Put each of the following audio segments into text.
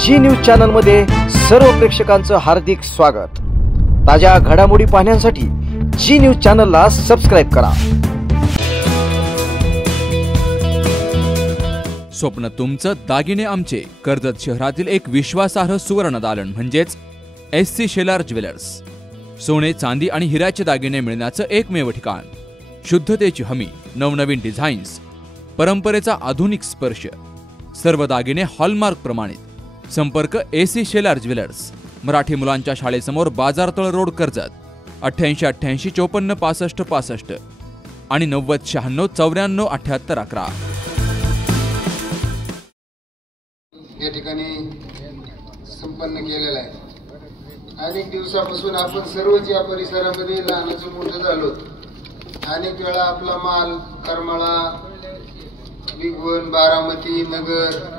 जी news channel मध्ये सर्व प्रेक्षकांचं हार्दिक स्वागत। ताज्या घडामोडी पाहण्यासाठी जी न्यूज चॅनलला सबस्क्राइब करा। स्वप्न तुमचं दागिने आमचे। कर्जत शहरातील एक विश्वासार्ह सुवर्ण दालन म्हणजेच SC शेलार ज्वेलर्स। सोने चांदी आणि हिऱ्याचे दागिने मिळण्याचं एकमेव ठिकाण। शुद्धतेची हमी, नवनवीन डिझाईन्स, परंपरेचा आधुनिक स्पर्श, सर्व दागिने हॉलमार्क प्रमाणित। संपर्क SC शेलार ज्वेलर्स, मराठी मुलांच्या शाळेसमोर बाजारतळ रोड, कर्जत। 8888 54 65 65 आणि 90 96 94 78 11। या ठिकाणी संपन्न केलेला आहे। अनेक दिवसापासून आपण सर्वच या परिसरामध्ये लहानाचं मोठं झालो। अनेक वेळा आपला माल करमाळा, बिगवन, बारामती, नगर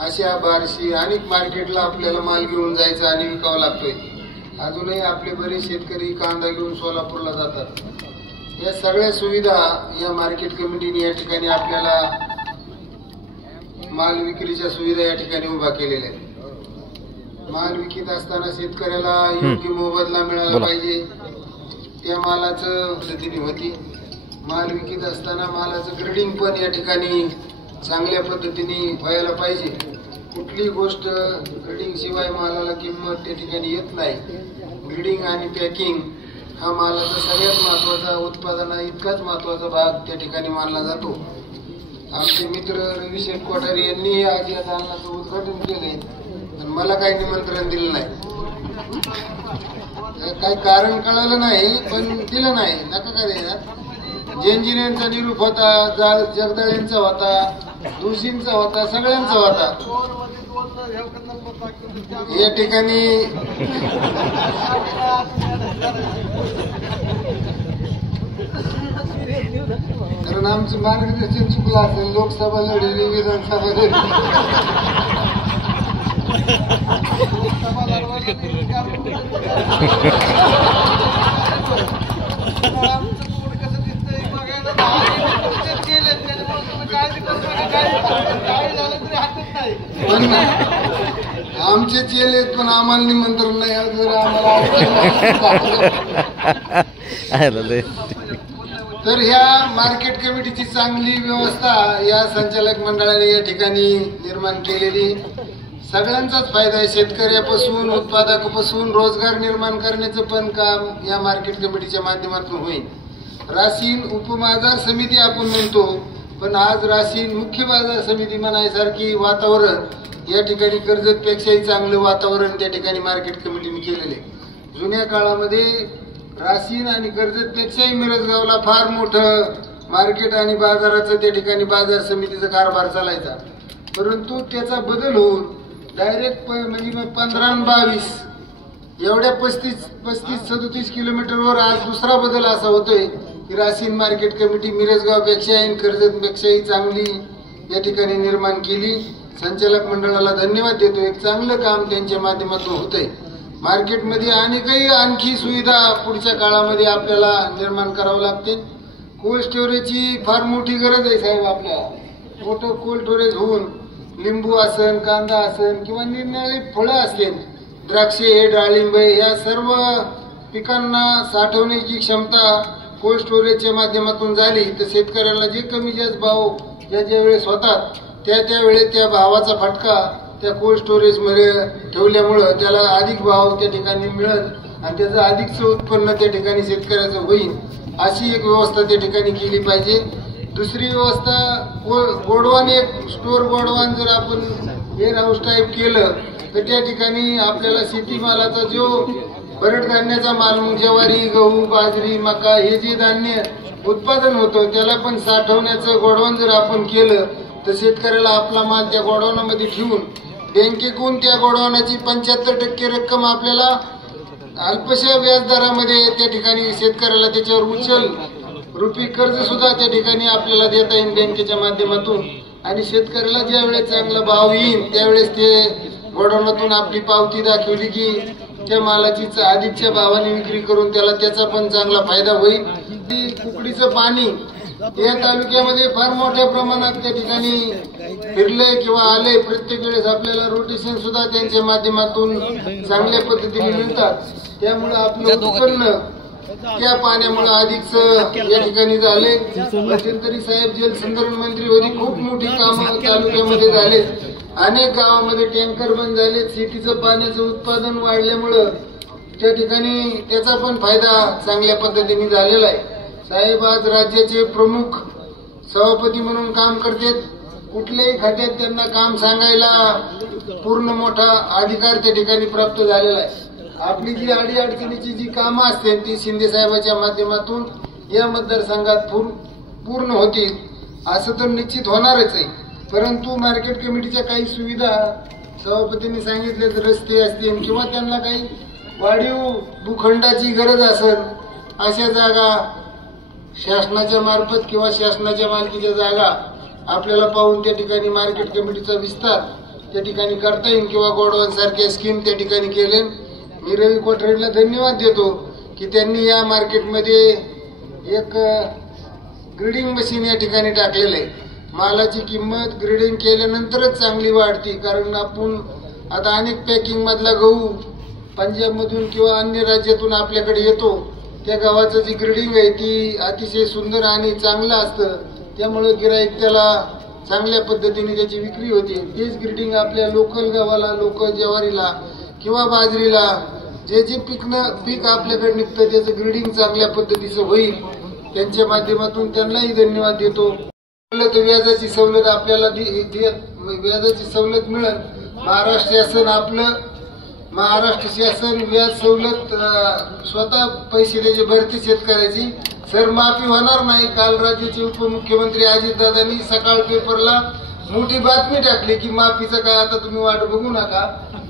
अशा बार्शी अनेक मार्केटला आपल्याला माल घेऊन जायचा आणि विकावा लागतोय। अजूनही आपले बरेच शेतकरी कांदा घेऊन सोलापूरला जातात। या सगळ्या सुविधा या मार्केट कमिटीने या ठिकाणी आपल्याला माल विक्रीच्या सुविधा या ठिकाणी उभा केलेल्या आहेत। माल विकत असताना शेतकऱ्याला योग्य मोबदला मिळाला पाहिजे, त्या मालाचं पद्धतीने होती। माल विकत असताना मालाचं ग्रेडिंग पण या ठिकाणी चांगल्या पद्धतीने व्हायला पाहिजे। कुठली गोष्ट ग्रेडिंग शिवाय मालाला किंमत त्या ठिकाणी येत नाही। ग्रेडिंग आणि पॅकिंग हा मालाचा सगळ्यात महत्त्वाचा, उत्पादना इतकाच महत्त्वाचा भाग त्या ठिकाणी मानला जातो। आमचे मित्र रवी शेठ कोठारी यांनी आज या दालनाचं उद्घाटन केले, पण मला काही निमंत्रण दिलं नाही। काही कारण कळालं नाही, पण दिलं नाही, नका काय देणार। जेंजिनेंचा निरूप होता, जगदाळेंचा होता, दुशींचा होता, सगळ्यांचा होता। या ठिकाणी कारण आमचं मार्गदर्शन चुकलं असेल। लोकसभा लढली, विधानसभा लढली, आमचे चेले पण आम्हाला निमंत्रण नाही। तर ह्या मार्केट कमिटीची चांगली व्यवस्था या संचालक मंडळाने या ठिकाणी निर्माण केलेली। सगळ्यांचाच फायदा आहे। शेतकऱ्यापासून उत्पादकापासून रोजगार निर्माण करण्याचं पण काम या मार्केट कमिटीच्या माध्यमातून होईल। राशीन उपबाजार समिती आपण म्हणतो, पण आज राशीन मुख्य बाजार समिती म्हणायसारखी वातावरण या ठिकाणी कर्जतपेक्षाही चांगलं वातावरण त्या ठिकाणी मार्केट कमिटीने केलेले। जुन्या काळामध्ये राशीन आणि कर्जतपेक्षाही मिरजगावला फार मोठं मार्केट आणि बाजाराचं त्या ठिकाणी बाजार समितीचा कारभार चालायचा, परंतु त्याचा बदल होऊन डायरेक्ट म्हणजे 15 आणि 22 एवढ्या 35-37 किलोमीटरवर आज दुसरा बदल असा होतोय की राशीन मार्केट कमिटी मिरजगावपेक्षा आणि कर्जतपेक्षाही चांगली या ठिकाणी निर्माण केली। संचालक मंडळाला धन्यवाद देतो। एक चांगलं काम त्यांच्या माध्यमातून होतंय। मार्केटमध्ये आणखी सुविधा पुढच्या काळामध्ये आपल्याला निर्माण करावं लागते। कोल्ड स्टोरेजची फार मोठी गरज आहे साहेब। आपल्याला मोठं कोल्ड स्टोरेज होऊन लिंबू असन, कांदा असन किंवा निरनिराळी फळं असतील, द्राक्षे, डाळिंब या सर्व पिकांना साठवण्याची क्षमता कोल्ड स्टोरेजच्या माध्यमातून झाली तर शेतकऱ्याला जे कमी जास्त भाव ज्या वेळेस होतात त्यावेळेस त्या भावाचा फटका त्या कोल्ड स्टोरेजमध्ये ठेवल्यामुळं त्याला अधिक भाव त्या ठिकाणी मिळेल आणि त्याचं अधिकचं उत्पन्न त्या ठिकाणी शेतकऱ्याचं होईल, अशी एक व्यवस्था त्या ठिकाणी केली पाहिजे। दुसरी व्यवस्था गोडवान, एक स्टोर गोडवान जर आपण वेअर हाऊस टाईप केलं तर त्या ठिकाणी आपल्याला शेतीमालाचा जो भरड धान्याचा माल, ज्वारी, गहू, बाजरी, मका हे जे धान्य उत्पादन होतं त्याला पण साठवण्याचं गोडवान जर आपण केलं तर शेतकऱ्याला आपला माल त्या गोडवानामध्ये ठेवून बँकेकडून त्या गोडवानाची 75% रक्कम आपल्याला अल्पशा व्याजदरामध्ये त्या ठिकाणी शेतकऱ्याला त्याच्यावर उचल रुपी कर्ज सुद्धा त्या ठिकाणी आपल्याला देता येईल बँकेच्या माध्यमातून। आणि शेतकऱ्याला ज्या वेळेस चांगला भाव येईल त्यावेळेस ते गोडाऊनातून आपली पावती दाखवली की त्या मालाची अधिकच्या भावाने विक्री करून त्याला त्याचा पण चांगला फायदा होईल। कुकडीचं पाणी या तालुक्यामध्ये फार मोठ्या प्रमाणात त्या ठिकाणी फिरले किंवा आले. प्रत्येक वेळेस आपल्याला रोटेशन सुद्धा त्यांच्या माध्यमातून चांगल्या पद्धतीने मिळतात. त्यामुळे आपलं उत्पन्न त्या पाण्यामुळे अधिकच या ठिकाणी झाले. मध्यंतरी साहेब जलसंधारण मंत्री होते, खूप मोठी कामं तालुक्यामध्ये झाले. अनेक गावामध्ये टँकर बंद झाले. शेतीचं पाण्याचं उत्पादन वाढल्यामुळं त्या ठिकाणी त्याचा पण फायदा चांगल्या पद्धतीने झालेला आहे. साहेब आज राज्याचे प्रमुख सभापती म्हणून काम करतात. कुठल्याही खात्यात त्यांना काम सांगायला पूर्ण मोठा अधिकार त्या ठिकाणी प्राप्त झालेला आहे. आपली जी अडीअडचणीची जी कामं असतील ती शिंदे साहेबांच्या माध्यमातून या मतदारसंघात पूर्ण होतील असं तर निश्चित होणारच आहे. परंतु मार्केट कमिटीच्या काही सुविधा सभापतींनी सांगितले, रस्ते असतील किंवा त्यांना काही वाढीव भूखंडाची गरज असेल, अशा जागा शासनाच्या मार्फत किंवा शासनाच्या मालकीच्या जागा आपल्याला पाहून त्या ठिकाणी मार्केट कमिटीचा विस्तार त्या ठिकाणी करता येईल किंवा गोडवान सारख्या स्कीम त्या ठिकाणी केले. मी रवी कोठरेला धन्यवाद देतो की त्यांनी या मार्केटमध्ये एक ग्रेडिंग मशीन या ठिकाणी टाकलेलं आहे. मालाची किंमत ग्रेडिंग केल्यानंतरच चांगली वाढती. कारण आपण आता अनेक पॅकिंग मधला गहू पंजाबमधून किंवा अन्य राज्यातून आपल्याकडे येतो. त्या गव्हाचं जी ग्रेडिंग आहे ती अतिशय सुंदर आणि चांगलं असतं. त्यामुळे गिराईक त्याला चांगल्या पद्धतीने त्याची विक्री होते. तेच ग्रेडिंग आपल्या लोकल गव्हाला, लोकल ज्वारीला किंवा बाजरीला जे जे पीक आपल्याकडे निघतं त्याचं ग्रेडिंग चांगल्या पद्धतीचं होईल. त्यांच्या माध्यमातून त्यांनाही धन्यवाद देतो. व्याजाची सवलत आपल्याला व्याजाची सवलत मिळेल. महाराष्ट्र शासन व्याज सवलत स्वतः पैसे त्याचे भरती शेतकऱ्याची सर माफी होणार नाही. काल राज्याचे उपमुख्यमंत्री अजितदादांनी सकाळ पेपरला मोठी बातमी टाकली की माफीचं काय आता तुम्ही वाट बघू नका,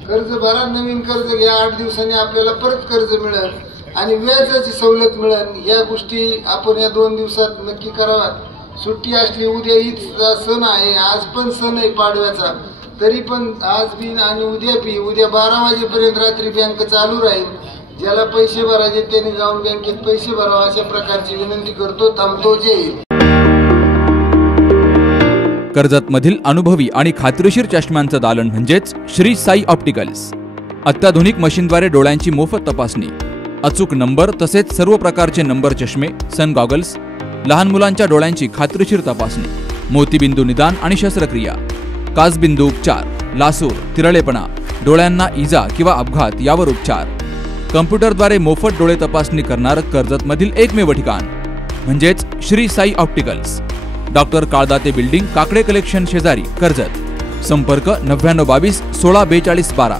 कर्ज भरा, नवीन कर्ज घ्या, 8 दिवसांनी आपल्याला परत कर्ज मिळेल आणि व्याजाची सवलत मिळेल. या गोष्टी आपण या 2 दिवसात नक्की कराव्यात. सुट्टी असली, उद्या ईद सण आहे, आज पण सण आहे पाडव्याचा, तरी पण आज बी आणि उद्या 12 वाजेपर्यंत रात्री बँक चालू राहील. ज्याला पैसे भरायचे त्यांनी जाऊन बँकेत पैसे भरावा अशा प्रकारची विनंती करतो. थांबतो. जय हिंद. कर्जतमधील अनुभवी आणि खात्रीशीर चष्म्यांचं दालन म्हणजेच श्री साई ऑप्टिकल्स. अत्याधुनिक मशीनद्वारे डोळ्यांची मोफत तपासणी, अचूक नंबर तसेच सर्व प्रकारचे नंबर चष्मे, सन गॉगल्स, लहान मुलांच्या डोळ्यांची खात्रीशीर तपासणी, मोतीबिंदू निदान आणि शस्त्रक्रिया, काचबिंदू उपचार, लासूर, तिरळेपणा, डोळ्यांना इजा किंवा अपघात यावर उपचार, कम्प्युटरद्वारे मोफत डोळे तपासणी करणारं कर्जतमधील एकमेव ठिकाण म्हणजेच Shri Sai opticals. Doctor Kaldate building, Kakade collection शेजारी, कर्जत. संपर्क 9922 16 42 12.